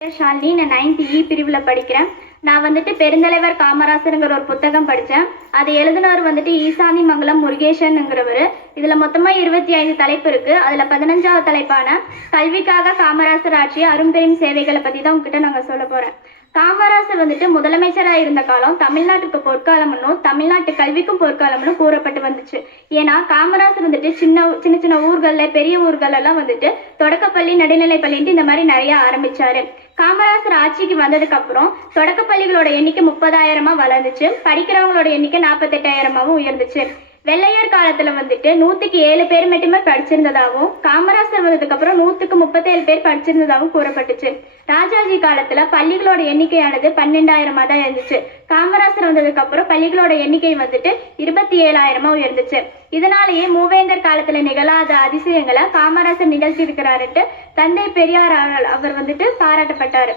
ஷாலினி, நான் 9th E பிரிவில் படிக்கிறேன். நான் வந்துட்டு பெருந்தலைவர் காமராசருங்கிற ஒரு புத்தகம் படித்தேன். அதை எழுதினவர் வந்துட்டு ஈசானி மங்கலம் முருகேசனுங்கிறவர். இதில் மொத்தமாக 25 தலைப்பு இருக்குது. அதில் 15வது தலைப்பான கல்விக்காக காமராசர் ஆற்றிய அரும்பெரும் சேவைகளை பற்றி தான் உங்ககிட்ட நாங்கள் சொல்ல போகிறேன். காமராசர் வந்துட்டு முதலமைச்சராக இருந்த காலம் தமிழ்நாட்டுக்கு பொற்காலம்னு, தமிழ்நாட்டு கல்விக்கும் பொற்காலம்னு கூறப்பட்டு வந்துச்சு. ஏன்னா காமராசர் வந்துட்டு சின்ன சின்ன ஊர்களில், பெரிய ஊர்களெல்லாம் வந்துட்டு தொடக்கப்பள்ளி, நடுநிலைப்பள்ளின்ட்டு இந்த மாதிரி நிறைய ஆரம்பிச்சாரு. காமராசர் ஆட்சிக்கு வந்ததுக்கு அப்புறம் தொடக்கப்பள்ளிகளோட எண்ணிக்கை 30,000 வளர்ந்துச்சு. படிக்கிறவங்களோட எண்ணிக்கை 48,000 உயர்ந்துச்சு. வெள்ளையர் காலத்துல வந்துட்டு 100க்கு 7 பேர் மட்டுமே படிச்சிருந்ததாகவும், காமராசர் வந்ததுக்கு அப்புறம் 100க்கு 37 பேர் படிச்சிருந்ததாகவும் கூறப்பட்டுச்சு. ராஜாஜி காலத்துல பள்ளிகளோட எண்ணிக்கையானது 12,000 தான் இருந்துச்சு. காமராசர் வந்ததுக்கு அப்புறம் பள்ளிகளோட எண்ணிக்கை வந்துட்டு 27,000 உயர்ந்துச்சு. இதனாலேயே மூவேந்தர் காலத்துல நிகழாத அதிசயங்களை காமராசர் நிகழ்த்தி இருக்கிறாருன்ட்டு தந்தை பெரியார் அவர் வந்துட்டு பாராட்டப்பட்டாரு.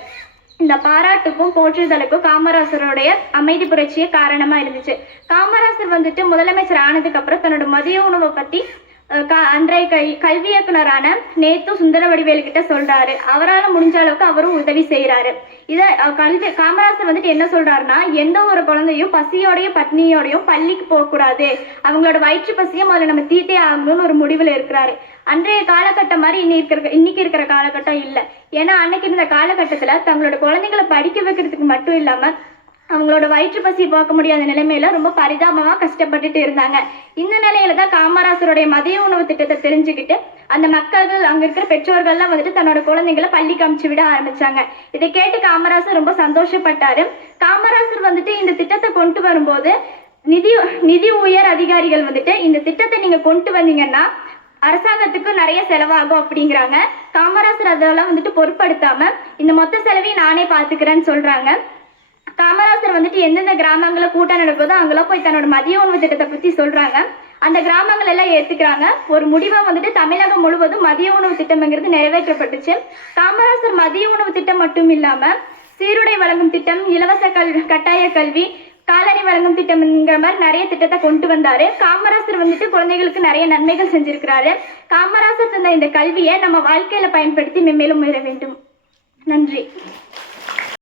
இந்த பாராட்டுக்கும் போற்றுதலுக்கும் காமராசருடைய அமைதி புரட்சியே காரணமா இருந்துச்சு. காமராசர் வந்துட்டு முதலமைச்சர் ஆனதுக்கு அப்புறம் தன்னோட மதிய உணவை பத்தி அன்றைய கல்வி இயக்குனரான நேத்து சுந்தரவடிவேலு கிட்ட சொல்றாரு. அவரால் முடிஞ்ச அளவுக்கு அவரும் உதவி செய்யறாரு. காமராசர் வந்துட்டு என்ன சொல்றாருன்னா, எந்த ஒரு குழந்தையும் பசியோடையும் பட்னியோடையும் பள்ளிக்கு போகக்கூடாது, அவங்களோட வயிற்று பசியை முதல்ல நம்ம தீர்த்தே ஆகணும்னு ஒரு முடிவில் இருக்கிறாரு. அன்றைய காலகட்டம் மாதிரி இன்னைக்கு இருக்கிற காலகட்டம் இல்லை. ஏன்னா அன்னைக்கு இருந்த காலகட்டத்துல தங்களோட குழந்தைங்களை படிக்க வைக்கிறதுக்கு மட்டும் இல்லாம அவங்களோட வயிற்று பசி போக்க முடியாத நிலைமையில ரொம்ப பரிதாபமா கஷ்டப்பட்டுட்டு இருந்தாங்க. இந்த நிலையில தான் காமராசருடைய மதிய உணவு திட்டத்தை தெரிஞ்சுக்கிட்டு அந்த மக்கள்கள், அங்க இருக்கிற பெற்றோர்கள்லாம் வந்துட்டு தன்னோட குழந்தைங்களை பள்ளிக்கு அனுப்பிச்சு விட ஆரம்பிச்சாங்க. இதை கேட்டு காமராசர் ரொம்ப சந்தோஷப்பட்டாரு. காமராசர் வந்துட்டு இந்த திட்டத்தை கொண்டு வரும்போது நிதி உயர் அதிகாரிகள் வந்துட்டு இந்த திட்டத்தை நீங்க கொண்டு வந்தீங்கன்னா அரசாங்கத்துக்கு நிறைய செலவாகும் அப்படிங்கிறாங்க. காமராசர் அதெல்லாம் வந்துட்டு பொருட்படுத்தாம இந்த மொத்த செலவையும் நானே பாத்துக்கிறேன்னு சொல்றாங்க. காமராசர் வந்துட்டு எந்தெந்த கிராமங்கள கூட்டம் நடக்குதோ அங்கெல்லாம் போய் தன்னோட மதிய உணவு திட்டத்தை பத்தி சொல்றாங்க. அந்த கிராமங்கள் எல்லாம் ஏத்துக்கிறாங்க. ஒரு முடிவை வந்துட்டு தமிழகம் முழுவதும் மதிய உணவு திட்டம்ங்கிறது நிறைவேற்றப்பட்டுச்சு. காமராசர் மதிய உணவு திட்டம் மட்டும் இல்லாம சீருடை வழங்கும் திட்டம், இலவச கட்டாய கல்வி, காலணி வழங்கும் திட்டம்ங்கிற மாதிரி நிறைய திட்டத்தை கொண்டு வந்தாரு. காமராசர் வந்துட்டு குழந்தைகளுக்கு நிறைய நன்மைகள் செஞ்சிருக்கிறாரு. காமராசர் தந்த இந்த கல்வியை நம்ம வாழ்க்கையில பயன்படுத்தி மென்மேலும் உயர வேண்டும். நன்றி.